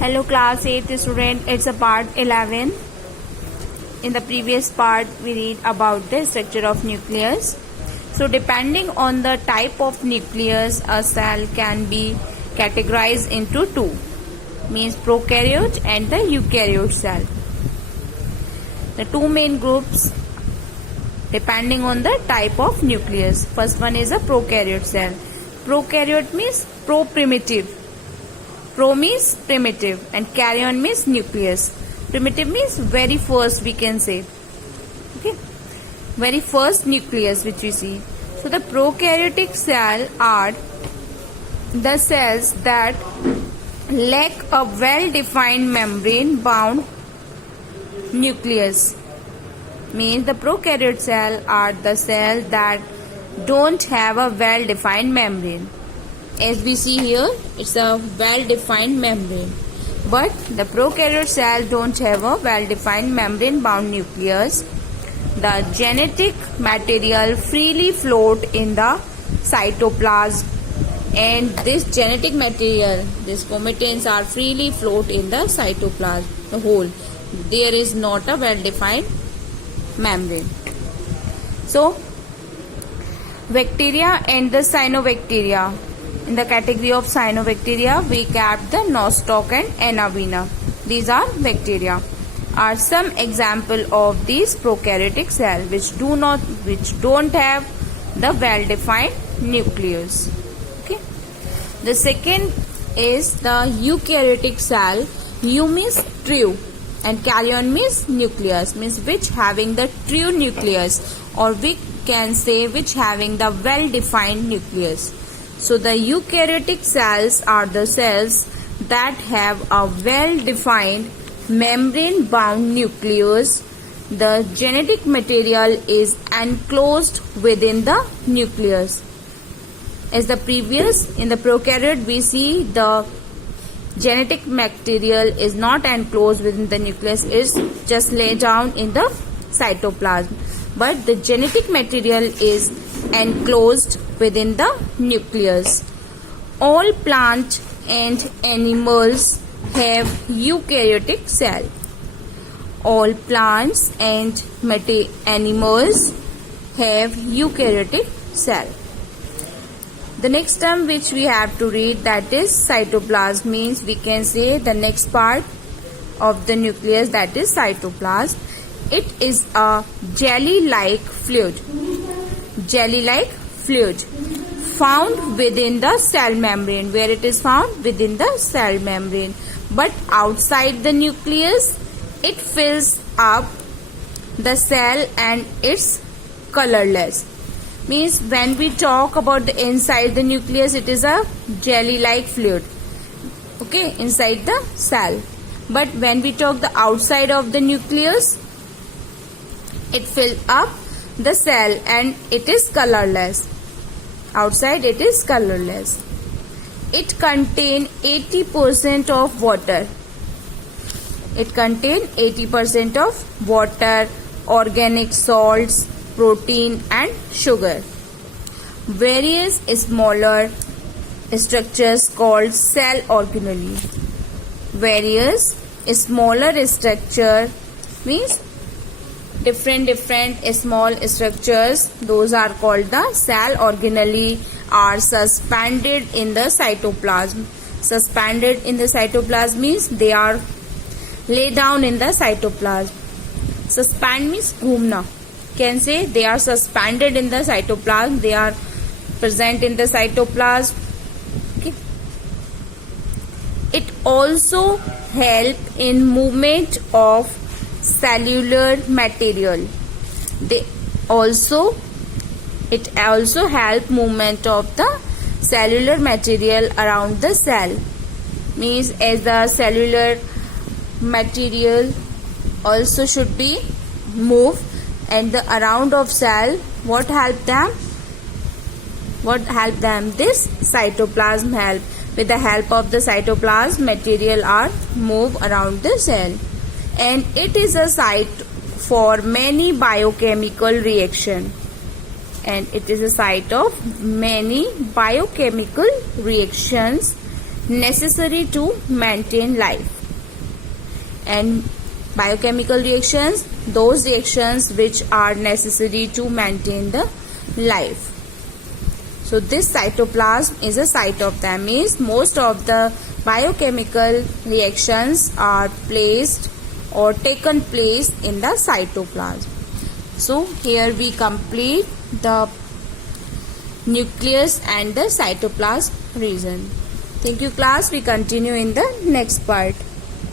Hello class 8th student, it's a part 11. In the previous part we read about the structure of nucleus. So depending on the type of nucleus, a cell can be categorized into two, means prokaryote and the eukaryote cell. The two main groups depending on the type of nucleus. First one is a prokaryote cell. Prokaryote means pro-primitive. Pro means primitive and karyon means nucleus. Primitive means very first, we can say. Okay, very first nucleus which we see. So the prokaryotic cell are the cells that lack a well-defined membrane-bound nucleus. Means the prokaryote cell are the cells that don't have a well-defined membrane. As we see here, it's a well-defined membrane. But the prokaryote cell don't have a well-defined membrane-bound nucleus. The genetic material freely float in the cytoplasm, and this genetic material, these chromatins are freely float in the cytoplasm, the whole. There is not a well-defined membrane. So, bacteria and the cyanobacteria. In the category of cyanobacteria, we kept the Nostoc and Anabaena. These are bacteria. Are some example of these prokaryotic cells which don't have the well-defined nucleus. Okay. The second is the eukaryotic cell. Eu means true and karyon means nucleus, means which having the true nucleus, or we can say which having the well-defined nucleus. So the eukaryotic cells are the cells that have a well-defined membrane-bound nucleus. The genetic material is enclosed within the nucleus. As the previous, in the prokaryote, we see the genetic material is not enclosed within the nucleus, is just laid down in the cytoplasm. But the genetic material is enclosed within the nucleus. All plant and animals have eukaryotic cell. All plants and animals have eukaryotic cell. The next term which we have to read, that is cytoplasm, means we can say the next part of the nucleus, that is cytoplasm. It is a jelly-like fluid. Jelly-like fluid found within the cell membrane. Where it is found? Within the cell membrane. But outside the nucleus, it fills up the cell and it's colorless. Means when we talk about the inside the nucleus, it is a jelly-like fluid. Okay, inside the cell. But when we talk the outside of the nucleus, it fills up the cell and it is colorless. Outside it is colorless. It contains 80% of water. It contains 80% of water, organic salts, protein and sugar. Various smaller structures called cell organelle. Various smaller structure means different small structures, those are called the cell organelle, are suspended in the cytoplasm. Suspended in the cytoplasm means they are laid down in the cytoplasm. Suspend means घूमना. Can say they are suspended in the cytoplasm. They are present in the cytoplasm. Okay. It also help in movement of cellular material. It also help movement of the cellular material around the cell. Means as the cellular material also should be moved, and the around of cell, what help them? This cytoplasm help. With the help of the cytoplasm, material are moved around the cell. And it is a site for many biochemical reaction. And it is a site of many biochemical reactions necessary to maintain life. And biochemical reactions, those reactions which are necessary to maintain the life. So this cytoplasm is a site of them, means most of the biochemical reactions are placed or taken place in the cytoplasm. So here we complete the nucleus and the cytoplasm region. Thank you class. We continue in the next part.